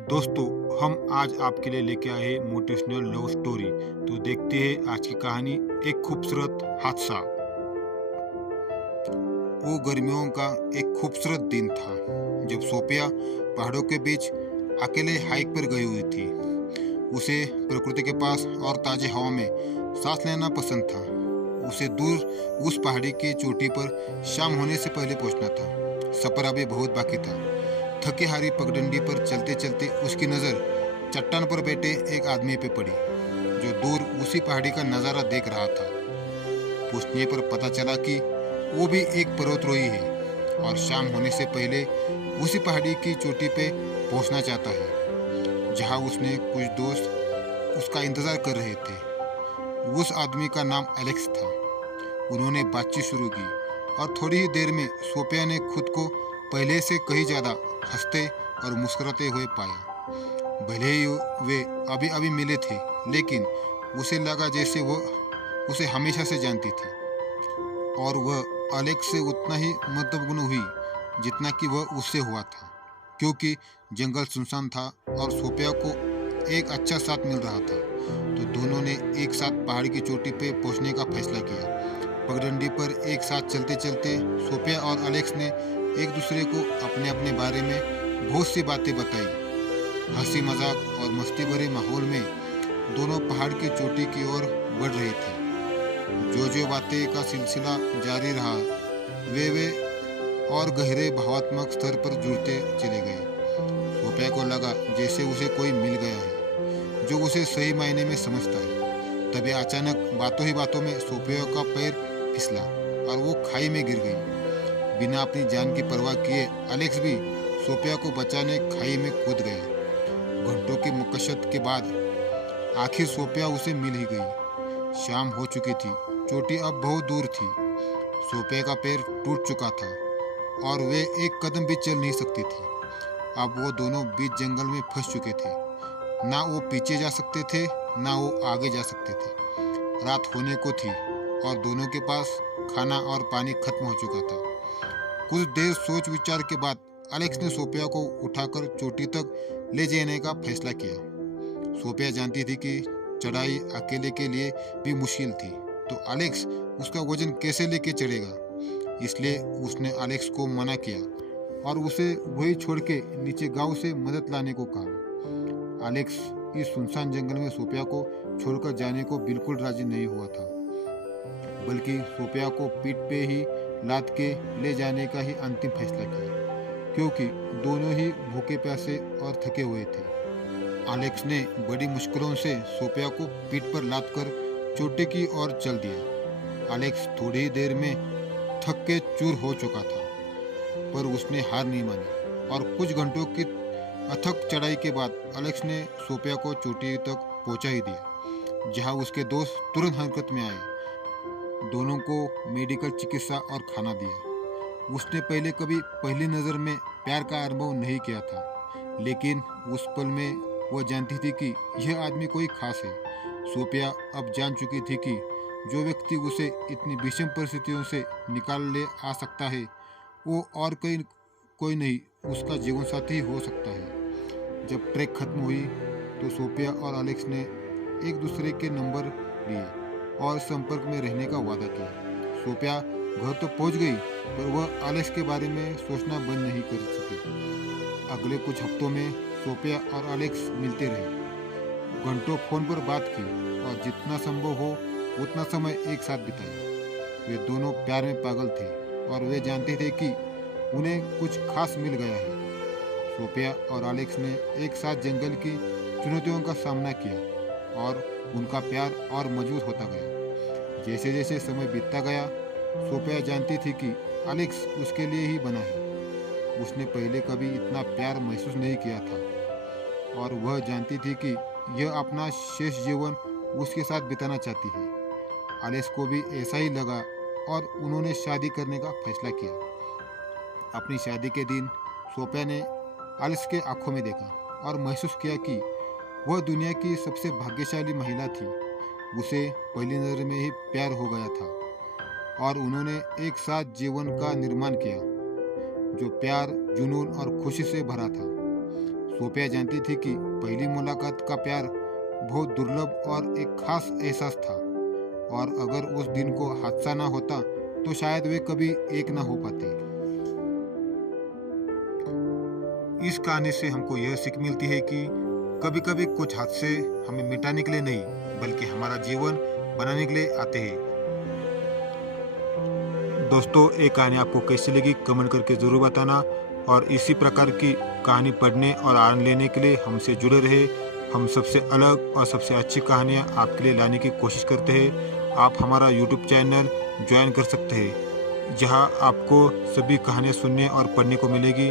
दोस्तों, हम आज आपके लिए लेके आए हैं मोटिवेशनल लव स्टोरी। तो देखते हैं आज की कहानी। एक खूबसूरत हादसा। वो गर्मियों का एक खूबसूरत दिन था जब सोफिया पहाड़ों के बीच अकेले हाइक पर गई हुई थी। उसे प्रकृति के पास और ताज़ी हवा में सांस लेना पसंद था। उसे दूर उस पहाड़ी की चोटी पर शाम होने से पहले पहुंचना था। सफर अभी बहुत बाकी था। थकी हारी पगडंडी पर चलते चलते उसकी नज़र चट्टान पर बैठे एक आदमी पे पड़ी जो दूर उसी पहाड़ी का नज़ारा देख रहा था। पूछने पर पता चला कि वो भी एक पर्वतरोही है और शाम होने से पहले उसी पहाड़ी की चोटी पे पहुंचना चाहता है जहां उसने कुछ दोस्त उसका इंतजार कर रहे थे। उस आदमी का नाम एलेक्स था। उन्होंने बातचीत शुरू की और थोड़ी ही देर में सोफिया ने खुद को पहले से कहीं ज़्यादा हंसते और मुस्कुराते हुए पाया। भले ही वे अभी अभी मिले थे, लेकिन उसे लगा जैसे वह उसे हमेशा से जानती थी और वह एलेक्स से उतना ही महत्वपूर्ण हुई जितना कि वह उससे हुआ था, क्योंकि जंगल सुनसान था और सोफिया को एक अच्छा साथ मिल रहा था। तो दोनों ने एक साथ पहाड़ की चोटी पे पहुंचने का फैसला किया। पगडंडी पर एक साथ चलते चलते सोफिया और एलेक्स ने एक दूसरे को अपने अपने बारे में बहुत सी बातें बताई। हंसी मजाक और मस्ती भरे माहौल में दोनों पहाड़ की चोटी की ओर बढ़ रहे थे। जो जो बातें का सिलसिला जारी रहा, वे और गहरे भावात्मक स्तर पर जुड़ते चले गए। सोफिया को लगा जैसे उसे कोई मिल गया है जो उसे सही मायने में समझता है। तभी अचानक बातों ही बातों में सोफिया का पैर फिसला और वो खाई में गिर गई। बिना अपनी जान की परवाह किए एलेक्स भी सोफिया को बचाने खाई में कूद गया। घंटों की मशक्कत के बाद आखिर सोफिया उसे मिल ही गई। शाम हो चुकी थी। चोटी अब बहुत दूर थी। सोफिया का पैर टूट चुका था और वे एक कदम भी चल नहीं सकती थी। अब वो दोनों बीच जंगल में फंस चुके थे। ना वो पीछे जा सकते थे, ना वो आगे जा सकते थे। रात होने को थी और दोनों के पास खाना और पानी खत्म हो चुका था। कुछ देर सोच विचार के बाद एलेक्स ने सोफिया को उठाकर चोटी तक ले जाने का फैसला किया। सोफिया जानती थी कि चढ़ाई अकेले के लिए भी मुश्किल थी, तो एलेक्स उसका वजन कैसे लेके चढ़ेगा। इसलिए उसने एलेक्स को मना किया और उसे वही छोड़ के नीचे गांव से मदद लाने को कहा। एलेक्स इस सुनसान जंगल में सोफिया को छोड़कर जाने को बिल्कुल राजी नहीं हुआ था, बल्कि सोफिया को पीठ पे ही लाद के ले जाने का ही अंतिम फैसला किया, क्योंकि दोनों ही भूखे प्यासे और थके हुए थे। एलेक्स ने बड़ी मुश्किलों से सोफिया को पीठ पर लाद कर चोटी की ओर चल दिया। एलेक्स थोड़ी ही देर में थक के चूर हो चुका था, पर उसने हार नहीं मानी और कुछ घंटों की अथक चढ़ाई के बाद एलेक्स ने सोफिया को चोटी तक पहुंचा ही दिया, जहां उसके दोस्त तुरंत हरकत में आए। दोनों को मेडिकल चिकित्सा और खाना दिया। उसने पहले कभी पहली नज़र में प्यार का अनुभव नहीं किया था, लेकिन उस पल में वह जानती थी कि यह आदमी कोई खास है। सोफिया अब जान चुकी थी कि जो व्यक्ति उसे इतनी विषम परिस्थितियों से निकाल ले आ सकता है, वो और कोई नहीं, उसका जीवन साथी हो सकता है। जब ट्रैक खत्म हुई तो सोफिया और एलेक्स ने एक दूसरे के नंबर लिए और संपर्क में रहने का वादा किया। सोफिया घर तो पहुंच गई, पर वह एलेक्स के बारे में सोचना बंद नहीं कर सकी। अगले कुछ हफ्तों में सोफिया और एलेक्स मिलते रहे, घंटों फोन पर बात की और जितना संभव हो उतना समय एक साथ बिताया। वे दोनों प्यार में पागल थे और वे जानते थे कि उन्हें कुछ खास मिल गया है। सोफिया और एलेक्स ने एक साथ जंगल की चुनौतियों का सामना किया और उनका प्यार और मजबूत होता गया। जैसे जैसे समय बीतता गया, सोफिया जानती थी कि एलेक्स उसके लिए ही बना है। उसने पहले कभी इतना प्यार महसूस नहीं किया था और वह जानती थी कि यह अपना शेष जीवन उसके साथ बिताना चाहती है। एलेक्स को भी ऐसा ही लगा और उन्होंने शादी करने का फैसला किया। अपनी शादी के दिन सोफिया ने एलेक्स के आंखों में देखा और महसूस किया कि वह दुनिया की सबसे भाग्यशाली महिला थी। उसे पहली नज़र में ही प्यार हो गया था और उन्होंने एक साथ जीवन का निर्माण किया जो प्यार, जुनून और खुशी से भरा था। सोफिया जानती थी कि पहली मुलाकात का प्यार बहुत दुर्लभ और एक खास एहसास था, और अगर उस दिन को हादसा ना होता तो शायद वे कभी एक ना हो पाते। इस कहानी से हमको यह सीख मिलती है कि कभी कभी कुछ हादसे हमें मिटाने के लिए नहीं, बल्कि हमारा जीवन बनाने के लिए आते हैं। दोस्तों, एक कहानी आपको कैसी लगी कमेंट करके ज़रूर बताना, और इसी प्रकार की कहानी पढ़ने और आनंद लेने के लिए हमसे जुड़े रहे। हम सबसे अलग और सबसे अच्छी कहानियाँ आपके लिए लाने की कोशिश करते हैं। आप हमारा यूट्यूब चैनल ज्वाइन कर सकते हैं, जहां आपको सभी कहानियाँ सुनने और पढ़ने को मिलेगी।